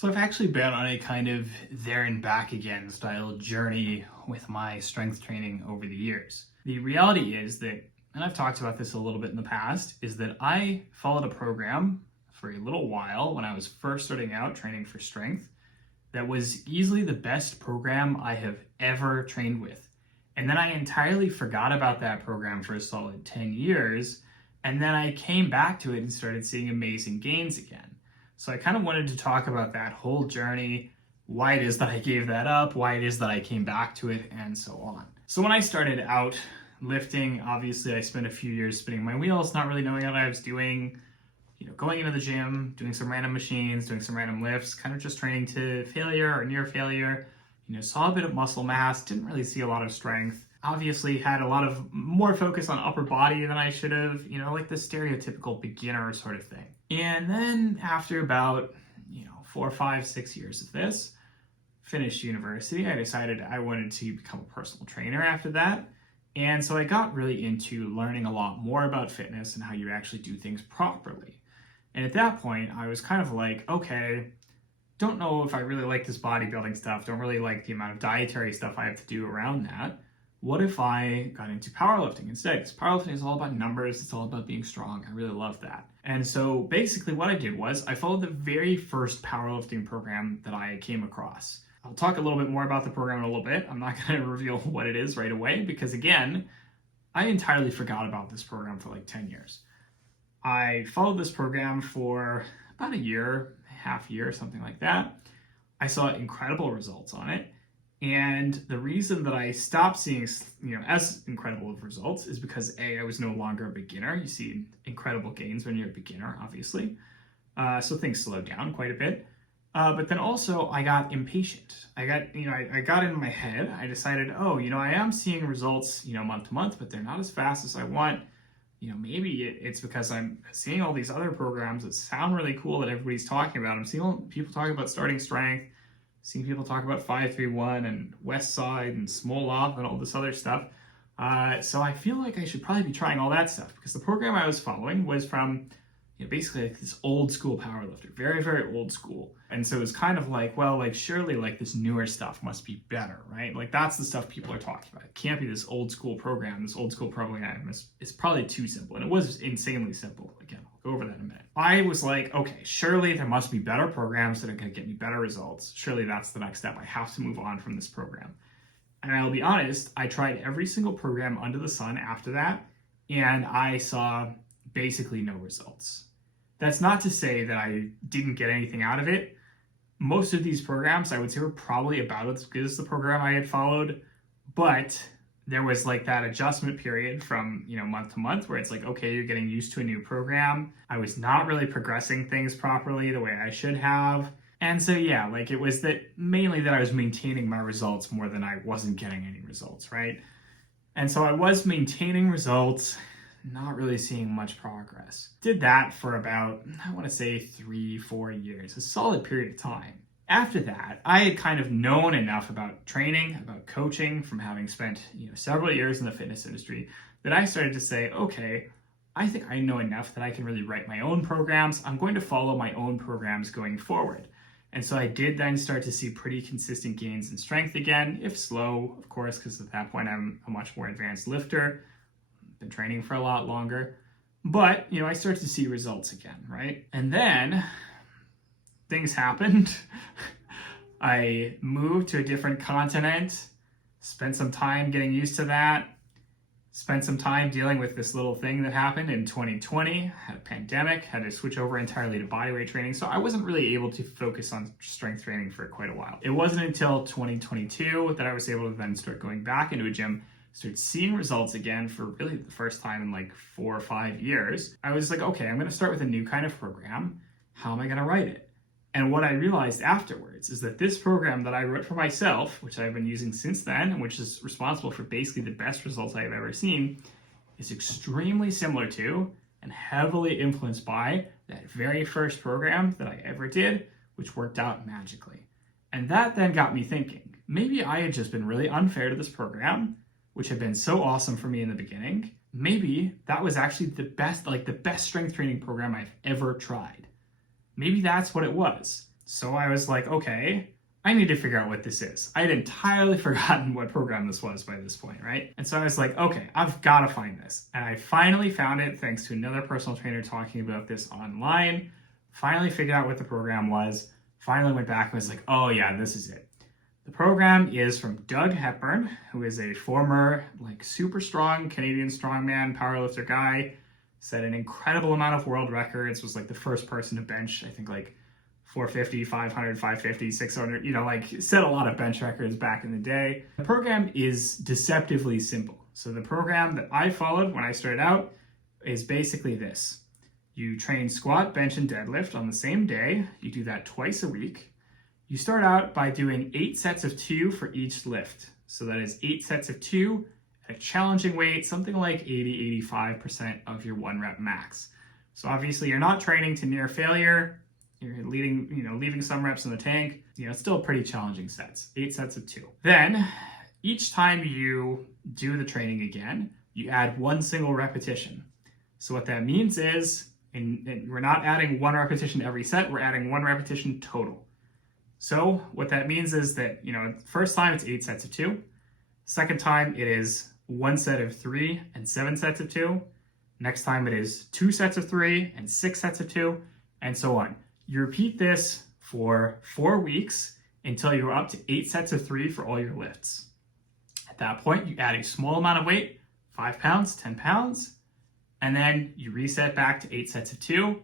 So I've actually been on a kind of there and back again style journey with my strength training over the years. The reality is that, and I've talked about this a little bit in the past, is that I followed a program for a little while when I was first starting out training for strength that was easily the best program I have ever trained with. And then I entirely forgot about that program for a solid 10 years, and then I came back to it and started seeing amazing gains again. So I kind of wanted to talk about that whole journey, why it is that I gave that up, why it is that I came back to it, and so on. So when I started out lifting, obviously I spent a few years spinning my wheels, not really knowing what I was doing, going into the gym, doing some random machines, doing some random lifts, kind of just training to failure or near failure. Saw a bit of muscle mass, didn't really see a lot of strength. Obviously had a lot of more focus on upper body than I should have, like the stereotypical beginner sort of thing. And then after about, 4, 5, 6 years of this, finished university, I decided I wanted to become a personal trainer after that. And so I got really into learning a lot more about fitness and how you actually do things properly. And at that point, I was kind of like, okay, don't know if I really like this bodybuilding stuff, don't really like the amount of dietary stuff I have to do around that. What if I got into powerlifting instead? Because powerlifting is all about numbers, it's all about being strong. I really love that. And so basically what I did was I followed the very first powerlifting program that I came across. I'll talk a little bit more about the program in a little bit. I'm not going to reveal what it is right away because, again, I entirely forgot about this program for like 10 years. I followed this program for about a year, half year, something like that. I saw incredible results on it. And the reason that I stopped seeing, as incredible of results is because A, I was no longer a beginner. You see incredible gains when you're a beginner, obviously. So things slowed down quite a bit. But then also I got impatient. I got in my head. I decided, I am seeing results, month to month, but they're not as fast as I want. Maybe it's because I'm seeing all these other programs that sound really cool that everybody's talking about. I'm seeing people talking about starting strength, seeing people talk about 531 and West Side and Smolov and all this other stuff. So I feel like I should probably be trying all that stuff because the program I was following was from basically like this old school powerlifter, very, very old school. And so it was kind of like, surely like this newer stuff must be better, right? Like that's the stuff people are talking about. It can't be this old school program. This old school program is probably too simple. And it was insanely simple. Again, I'll go over that in a minute. I was like, okay, surely there must be better programs that are going to get me better results. Surely that's the next step. I have to move on from this program. And I'll be honest, I tried every single program under the sun after that, and I saw basically no results. That's not to say that I didn't get anything out of it. Most of these programs I would say were probably about as good as the program I had followed, but there was like that adjustment period from month to month where it's like, okay, you're getting used to a new program. I was not really progressing things properly the way I should have. And so yeah, it was mainly that I was maintaining my results more than I wasn't getting any results, right? And so I was maintaining results, not really seeing much progress. Did that for about, I want to say 3-4 years, a solid period of time. After that, I had kind of known enough about training, about coaching from having spent several years in the fitness industry that I started to say, okay, I think I know enough that I can really write my own programs. I'm going to follow my own programs going forward. And so I did then start to see pretty consistent gains in strength again, if slow, of course, because at that point I'm a much more advanced lifter. Been training for a lot longer, but I started to see results again, right? And then things happened. I moved to a different continent, spent some time getting used to that, spent some time dealing with this little thing that happened in 2020, had a pandemic, had to switch over entirely to bodyweight training. So I wasn't really able to focus on strength training for quite a while. It wasn't until 2022 that I was able to then start going back into a gym, started seeing results again for really the first time in like 4 or 5 years. I was like, okay, I'm going to start with a new kind of program. How am I going to write it? And what I realized afterwards is that this program that I wrote for myself, which I've been using since then, and which is responsible for basically the best results I've ever seen, is extremely similar to and heavily influenced by that very first program that I ever did, which worked out magically. And that then got me thinking, maybe I had just been really unfair to this program, which had been so awesome for me in the beginning. Maybe that was actually the best strength training program I've ever tried. Maybe that's what it was. So I was like, okay, I need to figure out what this is. I had entirely forgotten what program this was by this point, right? And so I was like, okay, I've got to find this. And I finally found it thanks to another personal trainer talking about this online. Finally figured out what the program was. Finally went back and was like, oh yeah, this is it. The program is from Doug Hepburn, who is a former super strong Canadian strongman powerlifter guy. Set an incredible amount of world records, was the first person to bench, I think 450, 500, 550, 600, set a lot of bench records back in the day. The program is deceptively simple. So the program that I followed when I started out is basically this. You train squat, bench, and deadlift on the same day. You do that twice a week. You start out by doing 8 sets of 2 for each lift. So that is 8 sets of 2 at a challenging weight, something like 80-85% of your 1 rep max. So obviously you're not training to near failure. You're leaving some reps in the tank. Still pretty challenging sets. 8 sets of 2. Then each time you do the training again, you add 1 single repetition. So what that means is, we're not adding 1 repetition to every set, we're adding 1 repetition total. So what that means is that, first time it's 8 sets of 2. Second time it is 1 set of 3 and 7 sets of 2. Next time it is 2 sets of 3 and 6 sets of 2, and so on. You repeat this for 4 weeks until you're up to 8 sets of 3 for all your lifts. At that point, you add a small amount of weight, 5 pounds, 10 pounds, and then you reset back to 8 sets of 2,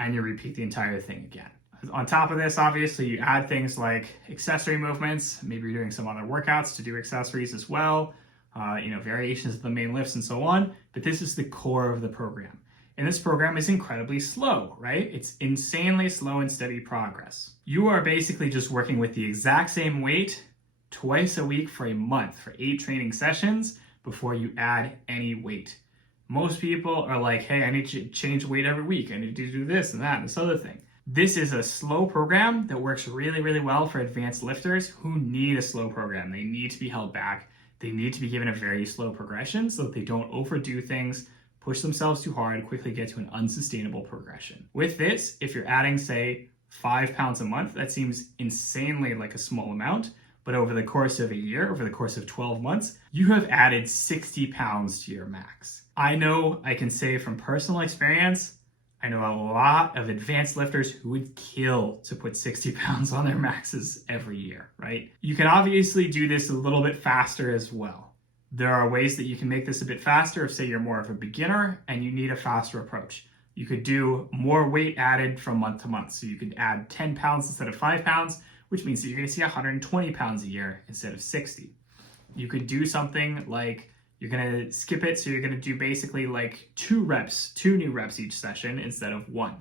and you repeat the entire thing again. On top of this, obviously, you add things like accessory movements. Maybe you're doing some other workouts to do accessories as well, variations of the main lifts and so on, but this is the core of the program. And this program is incredibly slow, right? It's insanely slow and steady progress. You are basically just working with the exact same weight twice a week for a month for 8 training sessions before you add any weight. Most people are like, hey, I need to change weight every week. I need to do this and that and this other thing. This is a slow program that works really, really well for advanced lifters who need a slow program. They need to be held back. They need to be given a very slow progression so that they don't overdo things, push themselves too hard, quickly get to an unsustainable progression. With this, if you're adding, say, 5 pounds a month, that seems insanely like a small amount, but over the course of a year, over the course of 12 months, you have added 60 pounds to your max. I know I can say from personal experience, I know a lot of advanced lifters who would kill to put 60 pounds on their maxes every year, right? You can obviously do this a little bit faster as well. There are ways that you can make this a bit faster if, say, you're more of a beginner and you need a faster approach. You could do more weight added from month to month. So you could add 10 pounds instead of 5 pounds, which means that you're going to see 120 pounds a year instead of 60. You could do something like you're going to skip it. So you're going to do basically 2 new reps each session instead of 1.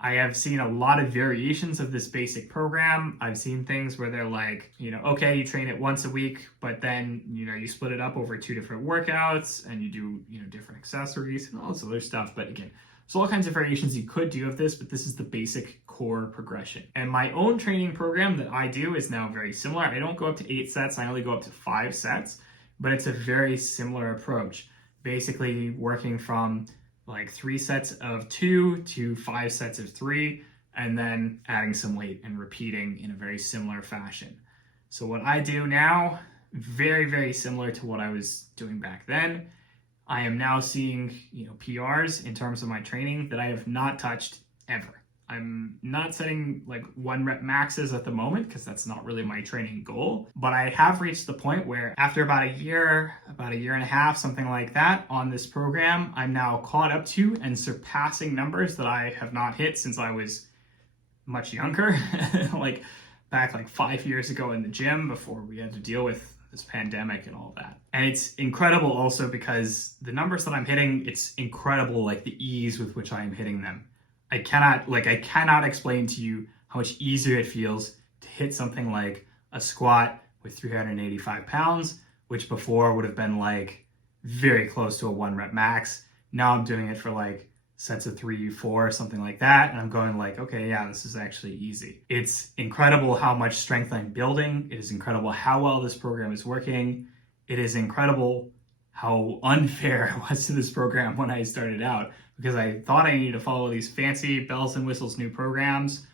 I have seen a lot of variations of this basic program. I've seen things where they're like, okay, you train it once a week, but then, you split it up over 2 different workouts and you do, different accessories and all this other stuff. But again, there's all kinds of variations you could do of this, but this is the basic core progression. And my own training program that I do is now very similar. I don't go up to 8 sets. I only go up to 5 sets, but it's a very similar approach. Basically working from 3 sets of 2 to 5 sets of 3, and then adding some weight and repeating in a very similar fashion. So what I do now, very, very similar to what I was doing back then. I am now seeing, PRs in terms of my training that I have not touched ever. I'm not setting 1 rep maxes at the moment because that's not really my training goal, but I have reached the point where after about a year and a half, something like that on this program, I'm now caught up to and surpassing numbers that I have not hit since I was much younger, back 5 years ago in the gym before we had to deal with this pandemic and all that. And it's incredible also because the numbers that I'm hitting, it's incredible, the ease with which I am hitting them. I cannot explain to you how much easier it feels to hit something like a squat with 385 pounds, which before would have been very close to a 1 rep max. Now I'm doing it for sets of 3, 4, something like that. And I'm going okay, yeah, this is actually easy. It's incredible how much strength I'm building. It is incredible how well this program is working. It is incredible how unfair I was to this program when I started out, because I thought I needed to follow these fancy bells and whistles new programs,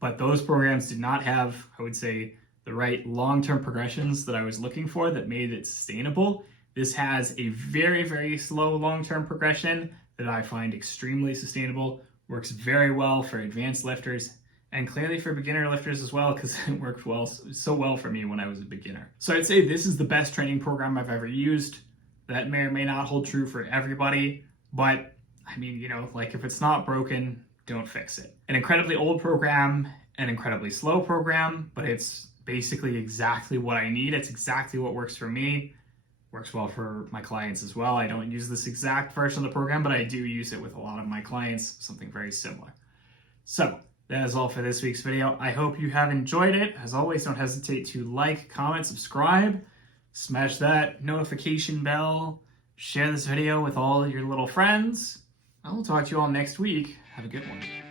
but those programs did not have, I would say, the right long-term progressions that I was looking for that made it sustainable. This has a very, very slow long-term progression that I find extremely sustainable, works very well for advanced lifters, and clearly for beginner lifters as well, because it worked so well for me when I was a beginner. So I'd say this is the best training program I've ever used. That may or may not hold true for everybody, but I mean, you know, like if it's not broken, don't fix it. An incredibly old program, an incredibly slow program, but it's basically exactly what I need. It's exactly what works for me. Works well for my clients as well. I don't use this exact version of the program, but I do use it with a lot of my clients, something very similar. So that is all for this week's video. I hope you have enjoyed it. As always, don't hesitate to like, comment, subscribe, smash that notification bell, share this video with all your little friends. I will talk to you all next week. Have a good one.